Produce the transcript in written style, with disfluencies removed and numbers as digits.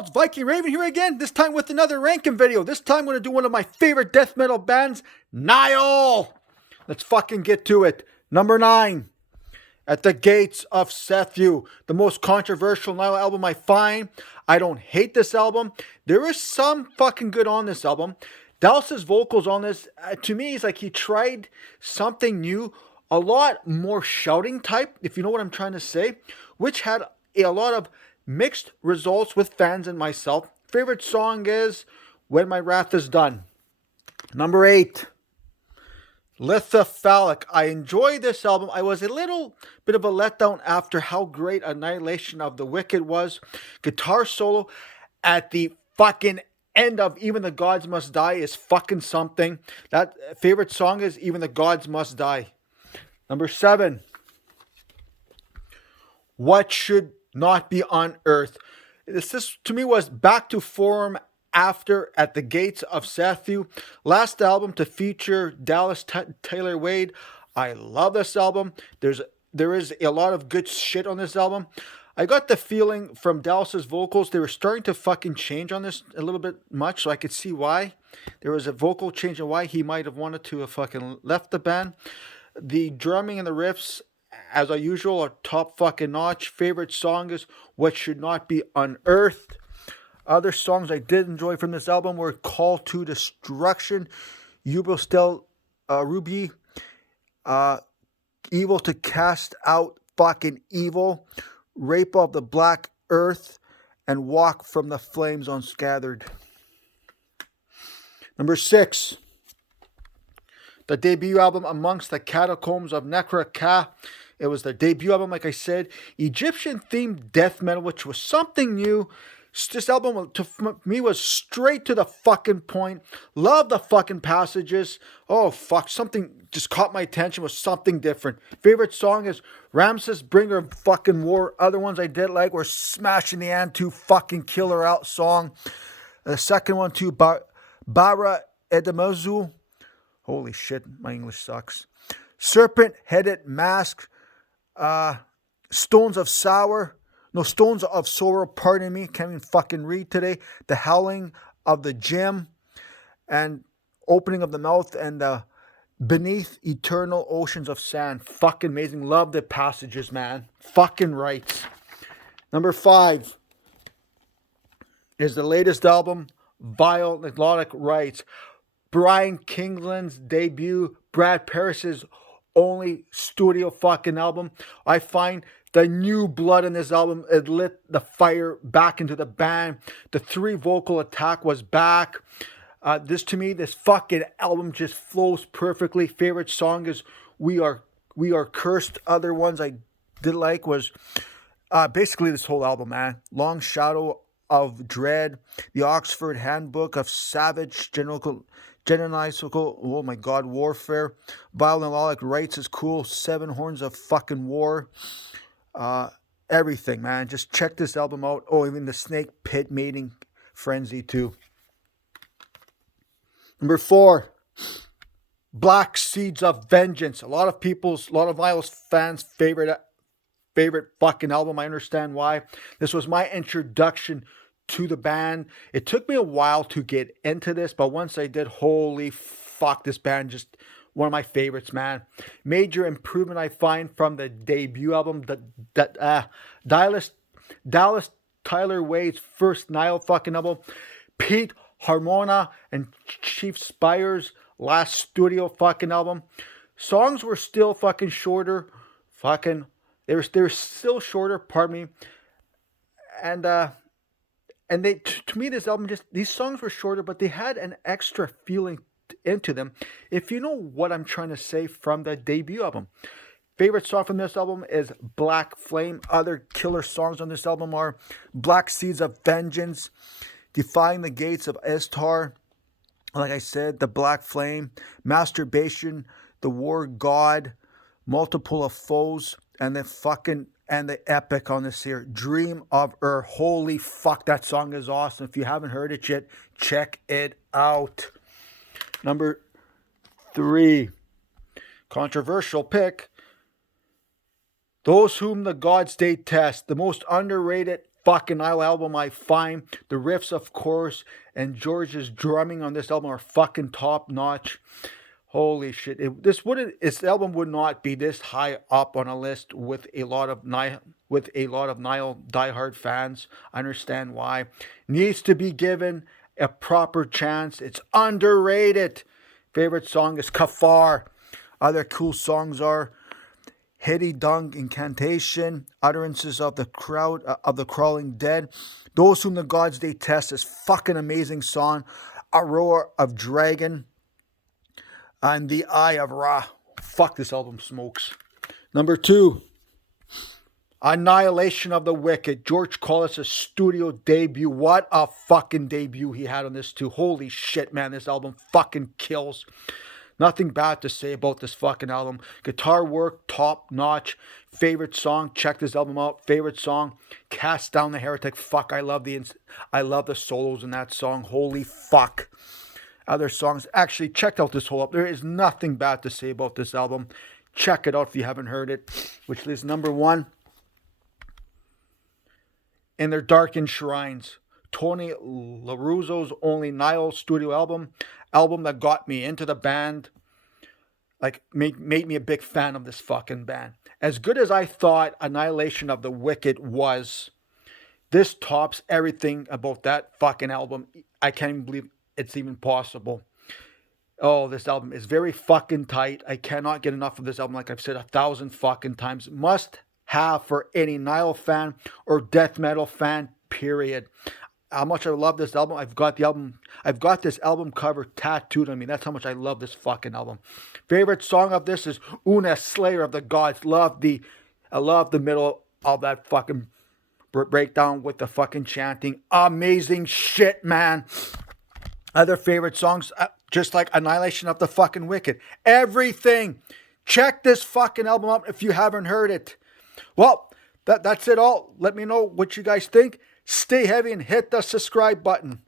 world, Viking Raven here again, this time with another ranking video. This time I'm going to do one of my favorite death metal bands, Nile. Let's fucking get to it. Number 9, At the Gates of Sethu, the most controversial Nile album I find. I don't hate this album. There is some fucking good on this album. Dallas's vocals on this, to me, is like he tried something new, a lot more shouting type, if you know what I'm trying to say, which had a lot of mixed results with fans and myself. Favorite song is When My Wrath Is Done. Number 8, Lithophalic. I enjoy this album. I was a little bit of a letdown after how great Annihilation of the Wicked was. Guitar solo at the fucking end of Even the Gods Must Die is fucking something. That favorite song is Even the Gods Must Die. Number 7, What Should Not Be on Earth. This to me was back to form after At the Gates of Sethu. Last album to feature Dallas Toler-Wade. I love this album. There is a lot of good shit on this album. I got the feeling from Dallas's vocals, they were starting to fucking change on this a little bit much, so I could see why. There was a vocal change and why he might have wanted to have fucking left the band. The drumming and the riffs, as usual, are top fucking notch. Favorite song is What Should Not Be Unearthed. Other songs I did enjoy from this album were Call to Destruction, Ubostel Ruby, Evil to Cast Out Fucking Evil, Rape of the Black Earth, and Walk from the Flames Unscattered. Number 6, the debut album Amongst the Catacombs of Nephron-Ka. It was the debut album, like I said. Egyptian-themed death metal, which was something new. This album, to me, was straight to the fucking point. Love the fucking passages. Oh, fuck. Something just caught my attention, was something different. Favorite song is Ramses, Bringer of Fucking War. Other ones I did like were Smashing the Antu, fucking killer out song. The second one, too, Bara Edemozu. Holy shit, my English sucks. Serpent-Headed Mask. Stones of Sorrow, pardon me. Can't even fucking read today. The Howling of the Gem. And Opening of the Mouth and the Beneath Eternal Oceans of Sand. Fucking amazing. Love the passages, man. Fucking right. Number 5 is the latest album, Vile Melodic Rites. Brian Kingland's debut, Brad Paris's only studio fucking album. I find the new blood in this album, it lit the fire back into the band. The 3 vocal attack was back. This fucking album just flows perfectly. Favorite song is We Are Cursed. Other ones I did like was basically this whole album, man. Long Shadow of Dread, the Oxford Handbook of Savage Genocidical, oh my god, warfare. Vile Melodic Rites is cool. 7 Horns of Fucking War. Everything, man. Just check this album out. Oh, even the Snake Pit Mating Frenzy too. Number 4, Black Seeds of Vengeance. A lot of Nile's fans' favorite fucking album. I understand why. This was my introduction to the band. It took me a while to get into this, but once I did, holy fuck, this band just one of my favorites, man. Major improvement I find from the debut album, Dallas Toler-Wade's first Nile fucking album, Pete Harmona and Chief Spire's last studio fucking album. Songs were still fucking shorter. They were still shorter, pardon me. And they, to me, this album, these songs were shorter, but they had an extra feeling into them, if you know what I'm trying to say, from the debut album. Favorite song from this album is Black Flame. Other killer songs on this album are Black Seeds of Vengeance, Defying the Gates of Istar, like I said, The Black Flame, Masturbation, The War God, Multiple of Foes, and the epic on this here, Dream of Her. Holy fuck, that song is awesome. If you haven't heard it yet, check it out. Number 3, controversial pick, Those Whom the Gods They Test, the most underrated fucking Nile album I find. The riffs, of course, and George's drumming on this album are fucking top notch. Holy shit! This album would not be this high up on a list with a lot of Nile diehard fans. I understand why. Needs to be given a proper chance. It's underrated. Favorite song is Kafar. Other cool songs are Hedy Dung Incantation, Utterances of the Crowd of the Crawling Dead, Those Whom the Gods They Test is fucking amazing song, A Roar of Dragon, and The Eye of Ra. Fuck, this album smokes. Number 2, Annihilation of the Wicked. George Collis' studio debut. What a fucking debut he had on this too. Holy shit, man, this album fucking kills. Nothing bad to say about this fucking album. Guitar work, top notch. Favorite song, check this album out. Favorite song, Cast Down the Heretic. Fuck, I love the solos in that song. Holy fuck. Other songs, actually checked out this whole album. There is nothing bad to say about this album. Check it out if you haven't heard it. Which is number 1. In Their Darkened Shrines. Tony LaRusso's only Nile studio album that got me into the band, like made me a big fan of this fucking band. As good as I thought Annihilation of the Wicked was, this tops everything about that fucking album. I can't even believe it's even possible. Oh, this album is very fucking tight. I cannot get enough of this album, like I've said 1,000 fucking times. Must have for any Nile fan or death metal fan, period. How much I love this album. I've got this album cover tattooed on me. That's how much I love this fucking album. Favorite song of this is Una, Slayer of the Gods. I love the middle of that fucking breakdown with the fucking chanting. Amazing shit, man. Other favorite songs, just like Annihilation of the fucking Wicked. Everything. Check this fucking album out if you haven't heard it. Well, that's it all. Let me know what you guys think. Stay heavy and hit the subscribe button.